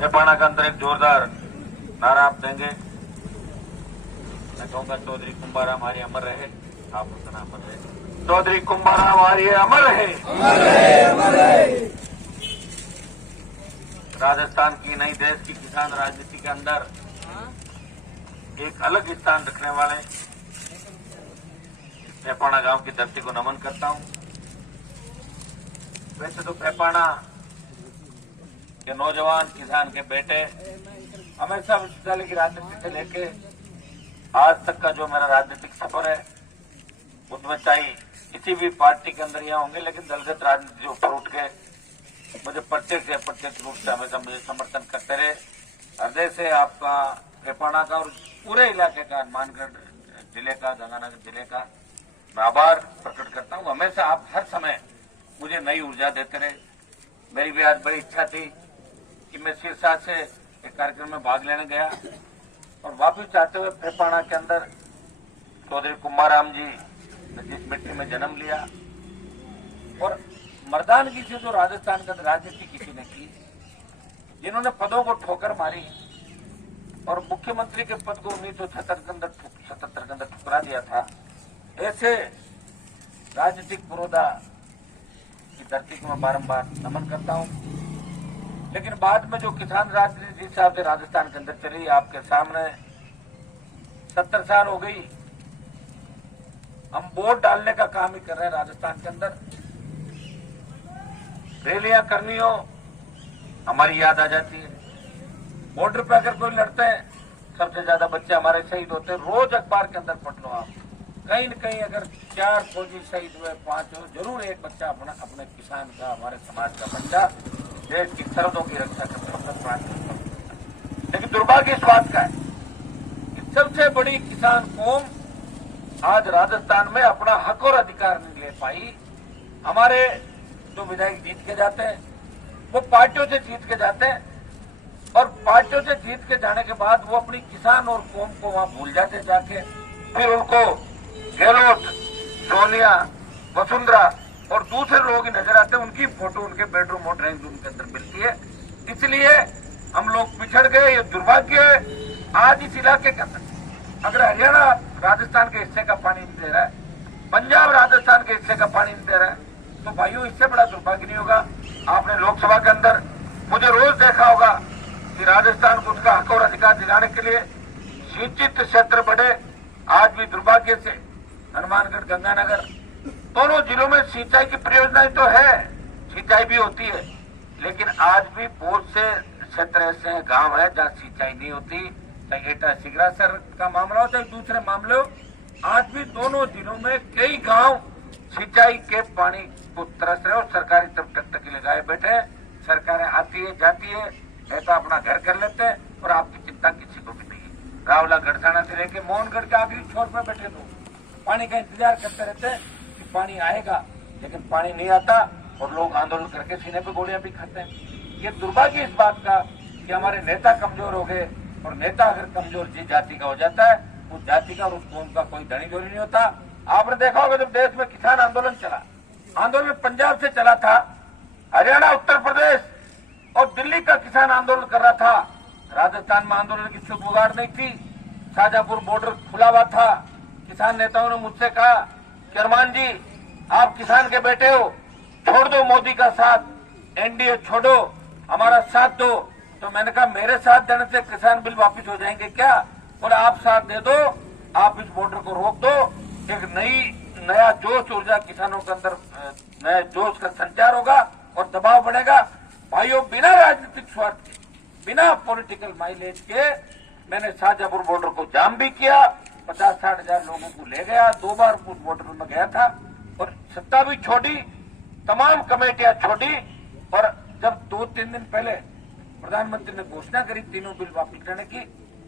पेपाणा के अंदर एक जोरदार नारा आप देंगे। मैं कहूंगा चौधरी कुंभाराम आर्य अमर रहे, आप उसका नाम अमर रहे। चौधरी कुंभाराम आर्य अमर रहे, अमर रहे, अमर रहे। राजस्थान की नई देश की किसान राजनीति के अंदर एक अलग स्थान रखने वाले पेपाणा गांव की धरती को नमन करता हूं। वैसे तो पेपाणा के नौजवान किसान के बेटे हमेशा विश्वविद्यालय की राजनीति से लेके आज तक का जो मेरा राजनीतिक सफर है उसमें चाहे किसी भी पार्टी के अंदर यहाँ होंगे, लेकिन दलगत राजनीति जो ऊपर उठ के मुझे प्रत्यक्ष या अप्रत्यक्ष रूप से हमेशा मुझे समर्थन करते रहे। हृदय से आपका पेपाणा का और पूरे इलाके का, हनुमानगढ़ जिले का, गंगानगर जिले का मैं आभार प्रकट करता हूँ। हमेशा आप हर समय मुझे नई ऊर्जा देते रहे। मेरी भी आज बड़ी इच्छा थी कि मैं सिरसा से एक कार्यक्रम में भाग लेने गया और वापिस चाहते हुए पेपाणा के अंदर चौधरी कुंभाराम जी ने जिस मिट्टी में जन्म लिया और मर्दानगी से जो राजस्थान के अंदर राजनीति किसी ने की, जिन्होंने पदों को ठोकर मारी और मुख्यमंत्री के पद को 1977 के अंदर ठुकरा दिया था, ऐसे राजनीतिक पुरोधा की धरती को मैं बारंबार नमन करता हूं। लेकिन बाद में जो किसान राजनीति जिस हिसाब से राजस्थान के अंदर चली, आपके सामने 70 साल हो गई हम वोट डालने का काम ही कर रहे हैं राजस्थान के अंदर। रैलियां करनी हो हमारी याद आ जाती है। बॉर्डर पे अगर कोई लड़ते हैं सबसे ज्यादा बच्चे हमारे शहीद होते हैं। रोज अखबार के अंदर पढ़ लो आप, कहीं न कहीं अगर 4 फौजी शहीद हुए, 5 हो, जरूर एक बच्चा अपने किसान का, हमारे समाज का बच्चा देश की सरहदों की रक्षा करते। लेकिन दुर्भाग्य इस बात का है कि सबसे बड़ी किसान कौम आज राजस्थान में अपना हक और अधिकार नहीं ले पाई। हमारे जो विधायक जीत के जाते हैं वो पार्टियों से जीत के जाते हैं और पार्टियों से जीत के जाने के बाद वो अपनी किसान और कौम को वहां भूल जाते जाके। फिर उनको गहलोत, सोनिया, वसुंधरा और दूसरे लोग ही नजर आते हैं। उनकी फोटो उनके बेडरूम और ड्राइंग रूम के अंदर मिलती है। इसलिए हम लोग पिछड़ गए। ये दुर्भाग्य है। आज इस इलाके के अंदर अगर हरियाणा राजस्थान के हिस्से का पानी नहीं दे रहा है, पंजाब राजस्थान के हिस्से का पानी नहीं दे रहा है, तो भाइयों इससे बड़ा दुर्भाग्य नहीं होगा। आपने लोकसभा के अंदर मुझे रोज देखा होगा कि राजस्थान को उसका हक और अधिकार दिलाने के लिए सिंचित क्षेत्र बढ़े। आज भी दुर्भाग्य से हनुमानगढ़, गंगानगर दोनों जिलों में सिंचाई की परियोजनाएं तो है, सिंचाई भी होती है, लेकिन आज भी बहुत से क्षेत्र ऐसे गांव है जहां सिंचाई नहीं होती। चाहे एटा सिगरासर का मामला हो चाहे दूसरे मामले हो, आज भी दोनों जिलों में कई गांव सिंचाई के पानी को तरस रहे और सरकारी तब टकटकी लगाए बैठे हैं। सरकारें आती है जाती है, नेता अपना घर कर लेते हैं और आपकी चिंता किसी को भी नहीं है। रावला गढ़साना से लेकर मोहनगढ़ के आखिरी छोर पर बैठे लोग पानी का इंतजार करते रहते हैं कि पानी आएगा, लेकिन पानी नहीं आता और लोग आंदोलन करके सीने पे गोलियां भी खाते हैं। ये दुर्भाग्य इस बात का कि हमारे नेता कमजोर हो गए और नेता अगर कमजोर जिस जाति का हो जाता है उस जाति का और उस कौम का कोई धनी धोनी नहीं होता। आपने देखा होगा जब देश में किसान आंदोलन चला, आंदोलन पंजाब से चला था, हरियाणा, उत्तर प्रदेश और दिल्ली का किसान आंदोलन कर रहा था। राजस्थान में आंदोलन की शुभ उगाड़ नहीं थी। शाजापुर बॉर्डर खुला हुआ था। किसान नेताओं ने मुझसे कहा कि अरमान जी आप किसान के बेटे हो, छोड़ दो मोदी का साथ, एनडीए छोड़ो, हमारा साथ दो। तो मैंने कहा मेरे साथ देने से किसान बिल वापस हो जाएंगे क्या? और आप साथ दे दो, आप इस बॉर्डर को रोक दो, एक नया जोश, ऊर्जा किसानों के अंदर नया जोश का संचार होगा और दबाव बढ़ेगा। भाइयों, बिना राजनीतिक स्वार्थ के, बिना पॉलिटिकल माइलेज के मैंने शाजापुर बॉर्डर को जाम भी किया, 50-60 हजार लोगों को ले गया, 2 बार उस बॉर्डर में गया था और सत्ता भी छोड़ी, तमाम कमेटियां छोड़ी। और जब 2-3 दिन पहले प्रधानमंत्री ने घोषणा करी तीनों बिल वापस लेने की,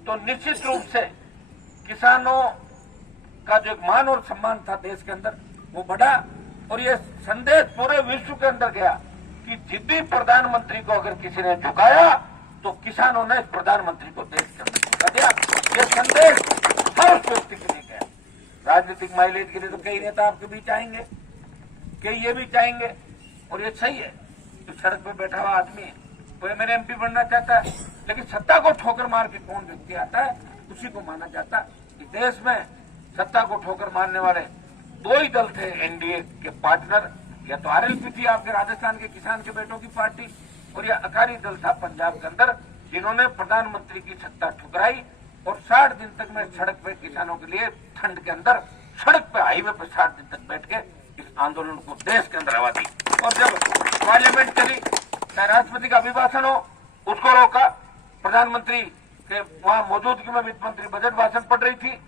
तो निश्चित रूप से किसानों का जो एक मान और सम्मान था देश के अंदर वो बढ़ा और ये संदेश पूरे विश्व के अंदर गया कि जिद्दी प्रधानमंत्री को अगर किसी ने झुकाया तो किसानों ने इस प्रधानमंत्री को देश के अंदर झुका दिया। ये संदेश हर व्यक्ति के लिए गया। राजनीतिक माइलेज के लिए तो कई नेता आपके बीच आएंगे, कई ये भी चाहेंगे और ये सही है, तो सड़क पे बैठा हुआ आदमी है, कोई मेरे एमपी बनना चाहता है, लेकिन सत्ता को ठोकर मार के कौन व्यक्ति आता है उसी को माना जाता है। इस देश में सत्ता को ठोकर मारने वाले दो ही दल थे एनडीए के पार्टनर, या तो आरएलपी थी आपके राजस्थान के किसान के बेटों की पार्टी, और यह अकाली दल था पंजाब के अंदर, जिन्होंने प्रधानमंत्री की सत्ता ठुकराई और 60 दिन तक मैं सड़क पे किसानों के लिए ठंड के अंदर सड़क पे हाईवे पे 60 दिन तक बैठ के इस आंदोलन को देश के अंदर हवा दी। और जब पार्लियामेंट चली, चाहे राष्ट्रपति का अभिभाषण हो उसको रोका, प्रधानमंत्री के वहां मौजूदगी में वित्त मंत्री बजट भाषण पढ़ रही थी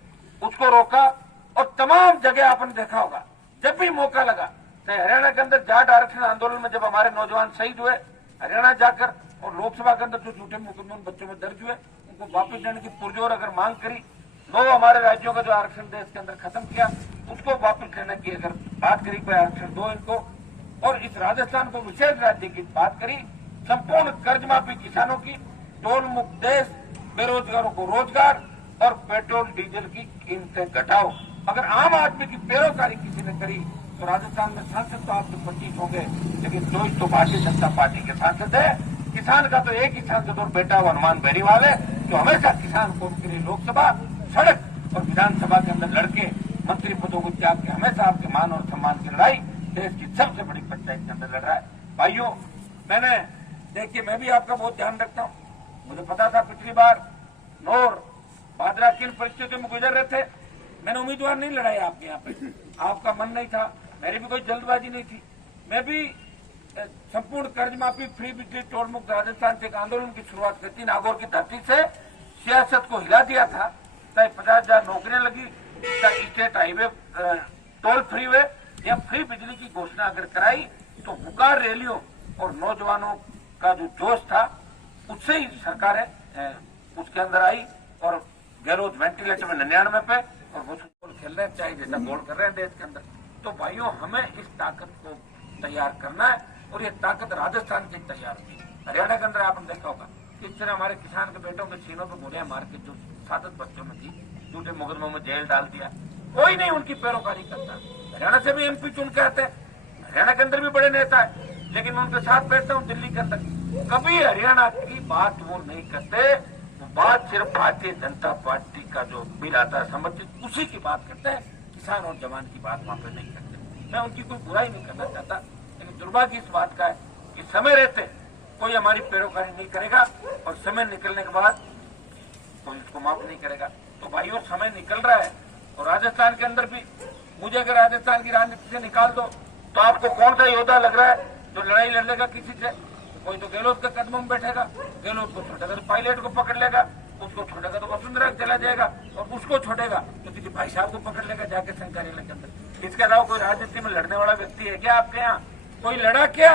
उसको रोका, और तमाम जगह आपने देखा होगा जब भी मौका लगा, चाहे हरियाणा के अंदर जाट आरक्षण आंदोलन में जब हमारे नौजवान शहीद हुए हरियाणा जाकर, और लोकसभा के अंदर जो झूठे मुकदमे बच्चों में दर्ज हुए उनको वापस देने की पुरजोर अगर मांग करी, 9 हमारे राज्यों का जो आरक्षण देश के अंदर खत्म किया उसको वापस लेने की अगर बात करी, कोई आरक्षण दो इनको, और इस राजस्थान को विशेष राज्य की बात करी, संपूर्ण कर्ज माफी किसानों की, टोल मुक्त देश, बेरोजगारों को रोजगार, और पेट्रोल डीजल की कीमतें घटाओ। अगर आम आदमी की पैरोकारी किसी ने करी तो राजस्थान में सांसद तो आपके 25 होंगे, लेकिन 24 तो भारतीय जनता पार्टी के सांसद है। किसान का तो एक ही सांसद और बेटा वो हनुमान बेनीवाल है, जो हमेशा किसान को उनके लिए लोकसभा, सड़क और विधानसभा के अंदर लड़के मंत्री पदों को त्याग के हमेशा आपके मान और सम्मान की लड़ाई देश की सबसे बड़ी पंचायत के अंदर लड़ रहा है। भाइयों, मैंने देखिए, मैं भी आपका बहुत ध्यान रखता हूँ, मुझे पता था पिछली बार नौर भाद्रा किन परिस्थितियों में गुजर रहे थे, मैंने उम्मीदवार नहीं लड़ाया आपके यहाँ पे, आपका मन नहीं था, मेरी भी कोई जल्दबाजी नहीं थी, मैं भी संपूर्ण कर्ज माफी, फ्री बिजली, टोल मुक्त राजस्थान से एक आंदोलन की शुरुआत करती, नागौर की धरती से सियासत को हिला दिया था, चाहे 50,000 नौकरियां लगी, चाहे स्टेट हाईवे टोल फ्री हुए, या फ्री बिजली की घोषणा अगर कराई, तो हुकार रैलियों और नौजवानों का जो जोश था उससे ही सरकार है उसके अंदर आई, और गहलोत वेंटिलेटर में 99 पे, और वो गोल खेल रहे हैं, चाहे जैसा गोल कर रहे हैं देश के अंदर। तो भाइयों, हमें इस ताकत को तैयार करना है, और ये ताकत राजस्थान की तैयार हुई। हरियाणा के अंदर आपने देखा होगा किस तरह हमारे किसान के बेटों के सीनों पर गोलियां मार के जो 7 बच्चों में थी, झूठे मुकदमों में जेल डाल दिया, कोई नहीं उनकी पैरोकारी करता। हरियाणा से भी एमपी चुन के आते हैं, हरियाणा के अंदर भी बड़े नेता है, लेकिन मैं उनके साथ बैठता हूँ दिल्ली के अंदर, कभी हरियाणा की बात वो नहीं करते, वो बात सिर्फ भारतीय जनता पार्टी का जो बिल आता है समर्थित उसी की बात करते हैं, किसान और जवान की बात वहां पे नहीं करते। मैं उनकी कोई बुराई नहीं करना चाहता, लेकिन दुर्भाग्य इस बात का है कि समय रहते कोई हमारी पैरोकारी नहीं करेगा, और समय निकलने के बाद कोई इसको माफ नहीं करेगा। तो भाइयों, समय निकल रहा है, और राजस्थान के अंदर भी मुझे अगर राजस्थान की राजनीति से निकाल दो तो आपको कौन सा योद्धा लग रहा है जो लड़ाई लड़ लेगा किसी से? कोई तो गहलोत के कदमों में बैठेगा, गहलोत को छोड़ेगा तो पायलट को पकड़ लेगा, उसको छोड़ेगा तो वसुंधरा चला जाएगा, और उसको छोड़ेगा तो किसी भाई साहब को पकड़ लेगा जाके संकार्यालय के अंदर। इसके अलावा कोई राजनीति में लड़ने वाला व्यक्ति है क्या आपके यहाँ? कोई लड़ा क्या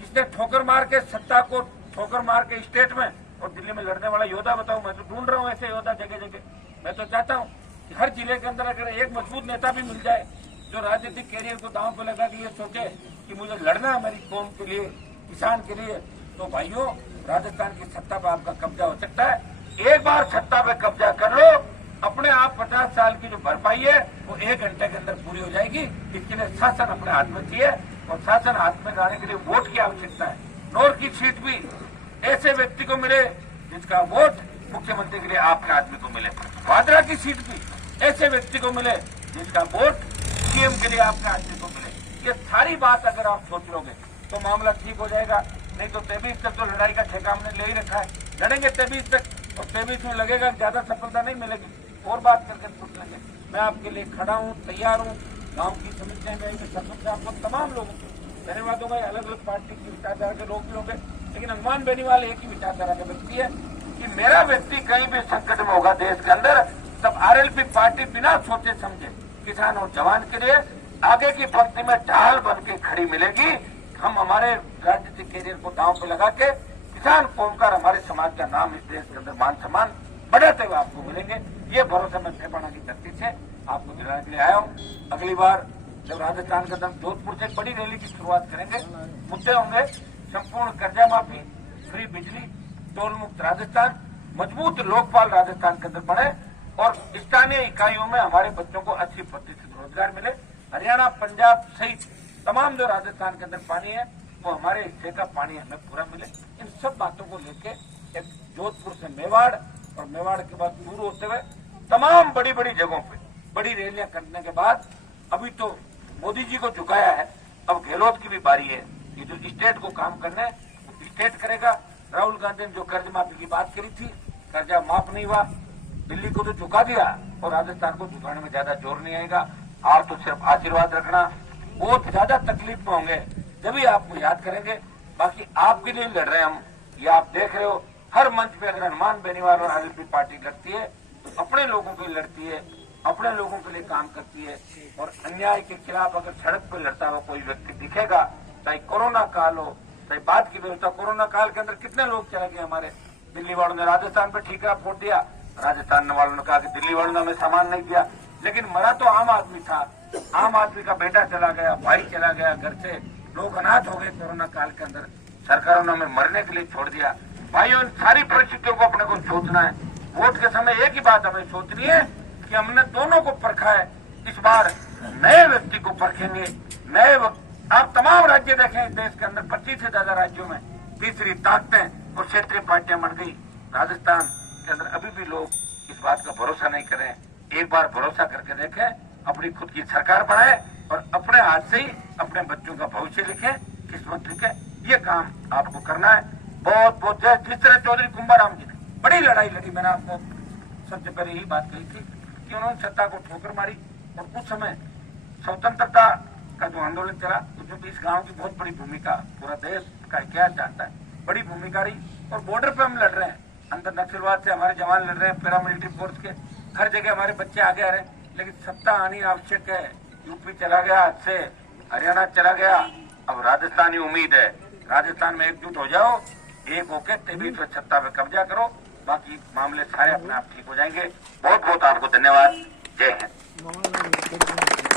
जिसने ठोकर मार के सत्ता को ठोकर मार के स्टेट में और दिल्ली में लड़ने वाला योद्धा बताऊं? मैं तो ढूंढ रहा हूँ ऐसे योद्धा जगह जगह। मैं तो चाहता हूँ कि हर जिले के अंदर अगर एक मजबूत नेता भी मिल जाए जो राजनीतिक कैरियर को दांव पर लगा के ये सोचे कि मुझे लड़ना है मेरी कौम के लिए, किसान के लिए, तो भाइयों, राजस्थान की सत्ता पर आपका कब्जा हो सकता है। एक बार सत्ता पे कब्जा कर लो, अपने आप 50 साल की जो भरपाई है वो 1 घंटे के अंदर पूरी हो जाएगी। इसके लिए शासन अपने हाथ में चाहिए, और शासन हाथ में लाने के लिए वोट की आवश्यकता है। नौर की सीट भी ऐसे व्यक्ति को मिले जिसका वोट मुख्यमंत्री के लिए आपके आदमी को मिले, भादरा की सीट भी ऐसे व्यक्ति को मिले जिसका वोट सीएम के लिए आपके आदमी को मिले। ये सारी बात अगर आप सोच लोगे तो मामला ठीक हो जाएगा। नहीं तो 23 तक तो लड़ाई का ठेका हमने ले ही रखा है, लड़ेंगे 23 तक, और 23 में लगेगा ज्यादा सफलता नहीं मिलेगी, और बात करके छूट लेंगे। मैं आपके लिए खड़ा हूँ, तैयार हूँ। गाँव की समस्याएं जाएंगे, सबसे आपको तमाम लोगों को धन्यवाद दूंगा। अलग अलग पार्टी की विचारधारा के लोग भी होंगे, लेकिन हनुमान बेनीवाल एक ही विचारधारा का व्यक्ति है कि मेरा व्यक्ति कहीं भी संकट में होगा देश के अंदर, तब आरएलपी पार्टी बिना सोचे समझे किसान और जवान के लिए आगे की पंक्ति में ढाल बन के खड़ी मिलेगी। हम हमारे राजनीतिक कैरियर को दांव पे लगा के किसान कौम का, हमारे समाज का नाम इस देश के अंदर मान सम्मान बढ़ाते हुए आपको मिलेंगे। ये भरोसा मैं फेपाना की धरती से आपको दिलाने के लिए आया हूँ। अगली बार जब राजस्थान के अंदर जोधपुर से बड़ी रैली की शुरुआत करेंगे, मुद्दे होंगे संपूर्ण कर्जा माफी, फ्री बिजली, टोल मुक्त राजस्थान, मजबूत लोकपाल राजस्थान के अंदर बने, और स्थानीय इकाइयों में हमारे बच्चों को 80% रोजगार मिले। हरियाणा, पंजाब सहित तमाम जो राजस्थान के अंदर पानी है वो हमारे हिस्से का पानी हमें पूरा मिले। इन सब बातों को लेके एक जोधपुर से मेवाड़ और मेवाड़ के बाद दूर होते हुए तमाम बड़ी बड़ी जगहों पे बड़ी रैलियां करने के बाद अभी तो मोदी जी को झुकाया है, अब गहलोत की भी बारी है। ये जो स्टेट को काम करना है स्टेट करेगा। राहुल गांधी ने जो कर्ज माफी की बात करी थी, कर्जा माफ नहीं हुआ, दिल्ली को तो झुका दिया और राजस्थान को झुकाने में ज्यादा जोर नहीं आएगा। आप तो सिर्फ आशीर्वाद रखना, बहुत ज्यादा तकलीफ में होंगे जब भी आपको याद करेंगे। बाकी आपके लिए लड़ रहे हैं हम, ये आप देख रहे हो। हर मंच पे अगर हनुमान बेनीवाल और आरएलपी पार्टी लड़ती है तो अपने लोगों के लिए लड़ती है, अपने लोगों के लिए काम करती है। और अन्याय के खिलाफ अगर सड़क पर लड़ता हुआ कोई व्यक्ति दिखेगा, चाहे कोरोना काल हो, चाहे बात की व्यवस्था, कोरोना काल के अंदर कितने लोग चले गए हमारे। दिल्ली वालों ने राजस्थान पे ठीकरा फोड़ दिया, राजस्थान वालों ने कहा कि दिल्ली वालों ने हमें सामान नहीं दिया, लेकिन मरा तो आम आदमी था। आम आदमी का बेटा चला गया, भाई चला गया, घर से लोग अनाथ हो गए कोरोना काल के अंदर। सरकारों ने हमें मरने के लिए छोड़ दिया। भाइयों, इन सारी परिस्थितियों को अपने को सोचना है। वोट के समय एक ही बात हमें सोचनी है कि हमने दोनों को परखा है, इस बार नए व्यक्ति को परखेंगे। नए आप तमाम राज्य देखें देश के अंदर 25 से ज्यादा राज्यों में तीसरी ताकतें और क्षेत्रीय पार्टियां बन गई। राजस्थान के अंदर अभी भी लोग इस बात का भरोसा नहीं कर रहे हैं। एक बार भरोसा करके देखें, अपनी खुद की सरकार बनाए और अपने हाथ से ही अपने बच्चों का भविष्य लिखे, किस्मत लिखे। ये काम आपको करना है। बहुत बहुत जय। जिस तरह चौधरी कुंभाराम जी ने बड़ी लड़ाई लड़ी, मैंने आपको सबसे पहले यही बात कही थी कि उन्होंने सत्ता को ठोकर मारी और उस समय स्वतंत्रता का जो आंदोलन चला उसमें भी इस गांव की बहुत बड़ी भूमिका, पूरा देश का इतिहास जानता है, बड़ी भूमिका रही। और बॉर्डर पे हम लड़ रहे हैं, अंदर नक्सलवाद से हमारे जवान लड़ रहे हैं, पैरामिलिट्री फोर्स के, हर जगह हमारे बच्चे आगे आ रहे हैं। लेकिन सत्ता आनी आवश्यक है। यूपी चला गया हाथ से, हरियाणा चला गया, अब राजस्थान ही उम्मीद है। राजस्थान में एकजुट हो जाओ, एक होके तेजी से सत्ता पे कब्जा करो, बाकी मामले सारे अपने आप ठीक हो जाएंगे। बहुत बहुत आपको धन्यवाद। जय हिंद।